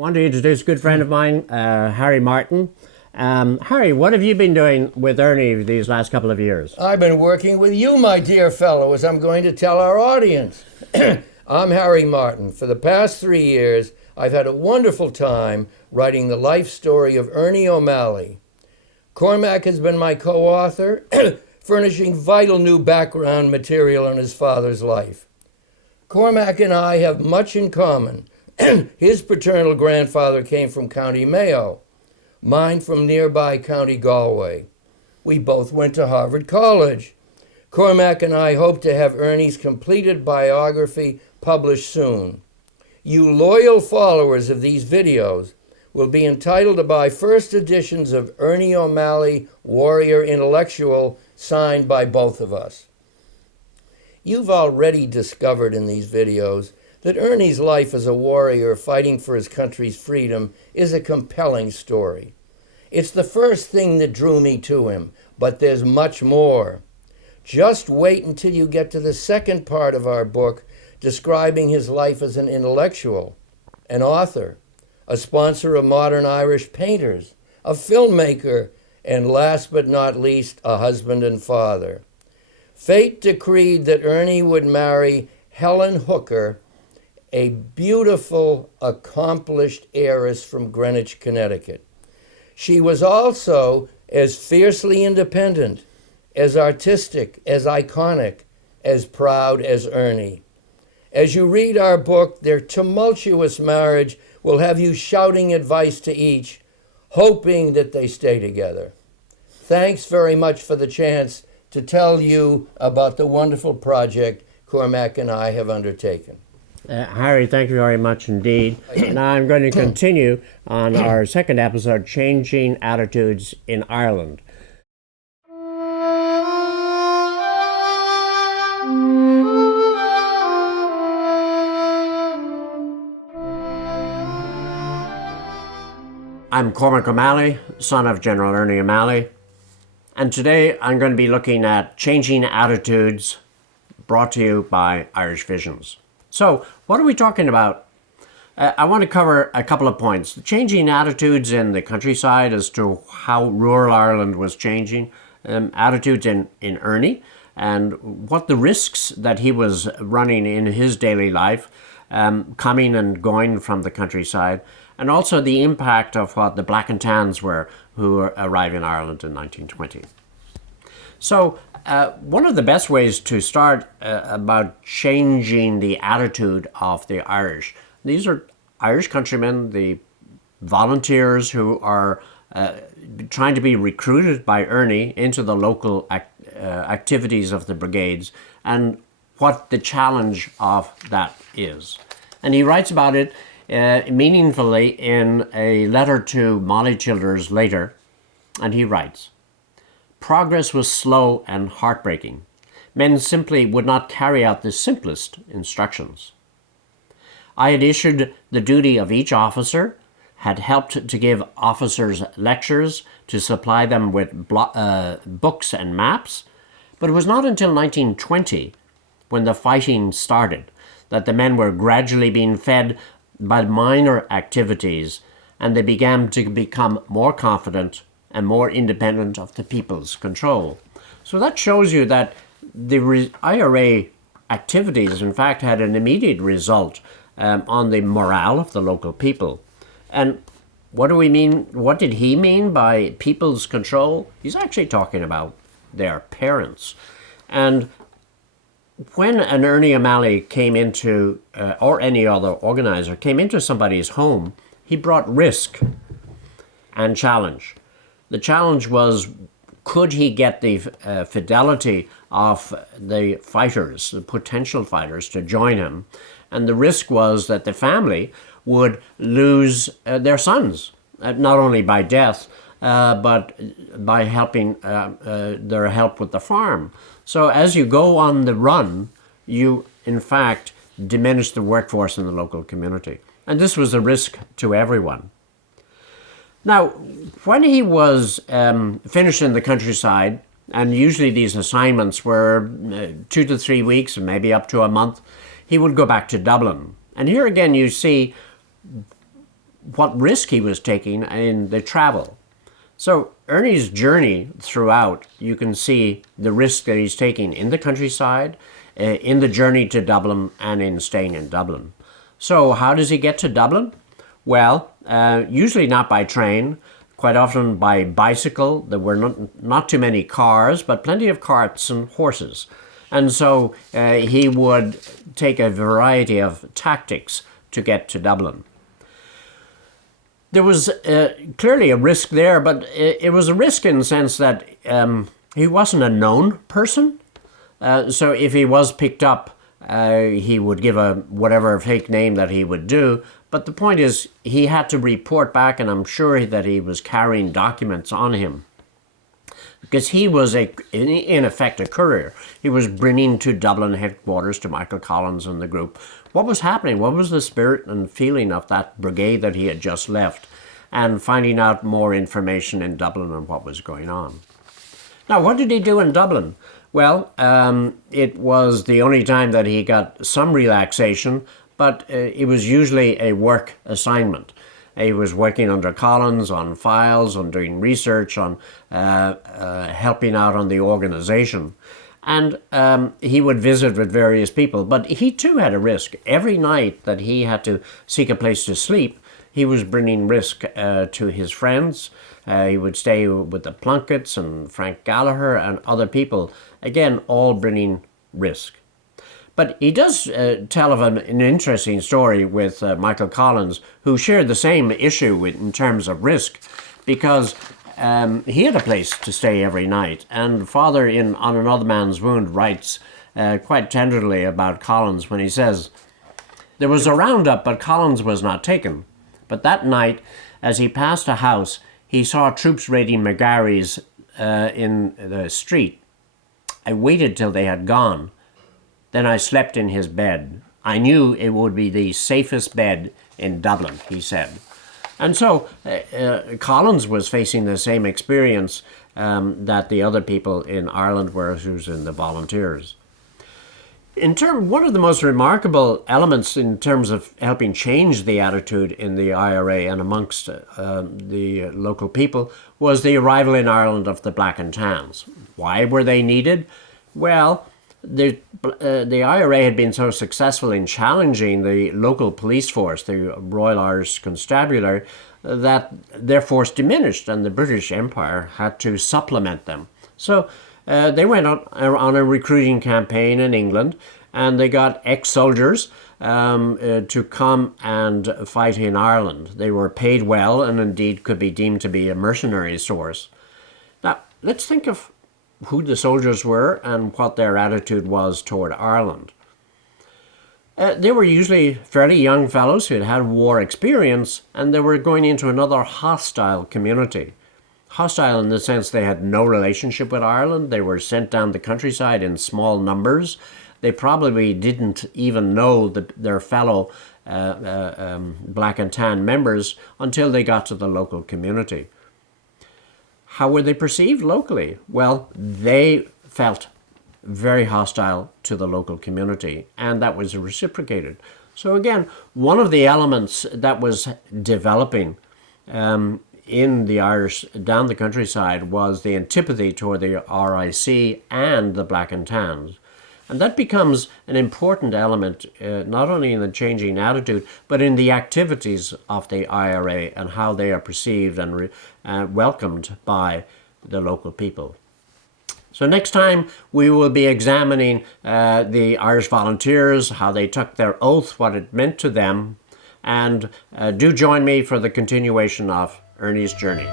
want to introduce a good friend of mine, Harry Martin. Harry, what have you been doing with Ernie these last couple of years? I've been working with you, my dear fellow, as I'm going to tell our audience. I'm Harry Martin. For the past 3 years, I've had a wonderful time writing the life story of Ernie O'Malley. Cormac has been my co-author, furnishing vital new background material on his father's life. Cormac and I have much in common. His paternal grandfather came from County Mayo, mine from nearby County Galway. We both went to Harvard College. Cormac and I hope to have Ernie's completed biography published soon. You loyal followers of these videos will be entitled to buy first editions of Ernie O'Malley, Warrior Intellectual, signed by both of us. You've already discovered in these videos that Ernie's life as a warrior fighting for his country's freedom is a compelling story. It's the first thing that drew me to him, but there's much more. Just wait until you get to the second part of our book describing his life as an intellectual, an author, a sponsor of modern Irish painters, a filmmaker, and last but not least, a husband and father. Fate decreed that Ernie would marry Helen Hooker, a beautiful, accomplished heiress from Greenwich, Connecticut. She was also as fiercely independent, as artistic, as iconic, as proud as Ernie. As you read our book, their tumultuous marriage will have you shouting advice to each, hoping that they stay together. Thanks very much for the chance to tell you about the wonderful project Cormac and I have undertaken. Harry, thank you very much indeed. Now I'm going to continue on our second episode, Changing Attitudes in Ireland. I'm Cormac O'Malley, son of General Ernie O'Malley, and today I'm going to be looking at Changing Attitudes, brought to you by Irish Visions. So, what are we talking about? I want to cover a couple of points. The changing attitudes in the countryside as to how rural Ireland was changing, attitudes in Ernie, and what the risks that he was running in his daily life, coming and going from the countryside, and also the impact of what the Black and Tans were who arrived in Ireland in 1920. So, one of the best ways to start about changing the attitude of the Irish, these are Irish countrymen, the volunteers who are trying to be recruited by Ernie into the local activities of the brigades, and what the challenge of that is. And he writes about it meaningfully in a letter to Molly Childers later, and he writes, "Progress was slow and heartbreaking. Men simply would not carry out the simplest instructions. I had issued the duty of each officer, had helped to give officers lectures, to supply them with books and maps, but it was not until 1920, when the fighting started, that the men were gradually being fed by minor activities, and they began to become more confident and more independent of the people's control." So that shows you that the IRA activities, in fact, had an immediate result on the morale of the local people. And what do we mean? What did he mean by people's control? He's actually talking about their parents. And when an Ernie O'Malley came into, or any other organizer, came into somebody's home, he brought risk and challenge. The challenge was, could he get the fidelity of the fighters, the potential fighters, to join him? And the risk was that the family would lose their sons, not only by death, but by helping their help with the farm. So as you go on the run, you, in fact, diminish the workforce in the local community. And this was a risk to everyone. Now, when he was finished in the countryside, and usually these assignments were 2 to 3 weeks, and maybe up to a month, he would go back to Dublin. And here again you see what risk he was taking in the travel. So Ernie's journey throughout, you can see the risk that he's taking in the countryside, in the journey to Dublin, and in staying in Dublin. So how does he get to Dublin? Well, usually not by train, quite often by bicycle. There were not too many cars, but plenty of carts and horses. And so he would take a variety of tactics to get to Dublin. There was clearly a risk there, but it was a risk in the sense that he wasn't a known person. So if he was picked up, he would give a whatever fake name that he would do. But the point is, he had to report back, and I'm sure that he was carrying documents on him, because he was, in effect, a courier. He was bringing to Dublin headquarters, to Michael Collins and the group, what was happening, what was the spirit and feeling of that brigade that he had just left, and finding out more information in Dublin on what was going on. Now, what did he do in Dublin? Well, it was the only time that he got some relaxation, but it was usually a work assignment. He was working under Collins on files, on doing research, on helping out on the organization. And he would visit with various people. But he too had a risk. Every night that he had to seek a place to sleep, he was bringing risk to his friends. He would stay with the Plunketts and Frank Gallagher and other people, again, all bringing risk. But he does tell of an interesting story with Michael Collins, who shared the same issue in terms of risk, because he had a place to stay every night. And Father, On Another Man's Wound, writes quite tenderly about Collins when he says, "There was a roundup, but Collins was not taken. But that night, as he passed a house, he saw troops raiding McGarry's in the street. I waited till they had gone. Then I slept in his bed. I knew it would be the safest bed in Dublin," he said. And so Collins was facing the same experience that the other people in Ireland were, who's in the volunteers. One of the most remarkable elements in terms of helping change the attitude in the IRA and amongst the local people was the arrival in Ireland of the Black and Tans. Why were they needed? Well, the IRA had been so successful in challenging the local police force, the Royal Irish Constabulary, that their force diminished, and the British Empire had to supplement them. So they went on a recruiting campaign in England, and they got ex-soldiers to come and fight in Ireland. They were paid well, and indeed could be deemed to be a mercenary source. Now, let's think of who the soldiers were and what their attitude was toward Ireland. They were usually fairly young fellows who had had war experience, and they were going into another hostile community. Hostile in the sense they had no relationship with Ireland. They were sent down the countryside in small numbers. They probably didn't even know their fellow Black and Tan members until they got to the local community. How were they perceived locally? Well, they felt very hostile to the local community, and that was reciprocated. So again, one of the elements that was developing in the Irish down the countryside was the antipathy toward the RIC and the Black and Tans. And that becomes an important element, not only in the changing attitude, but in the activities of the IRA and how they are perceived and welcomed by the local people. So next time we will be examining the Irish Volunteers, how they took their oath, what it meant to them, and do join me for the continuation of Ernie's journey.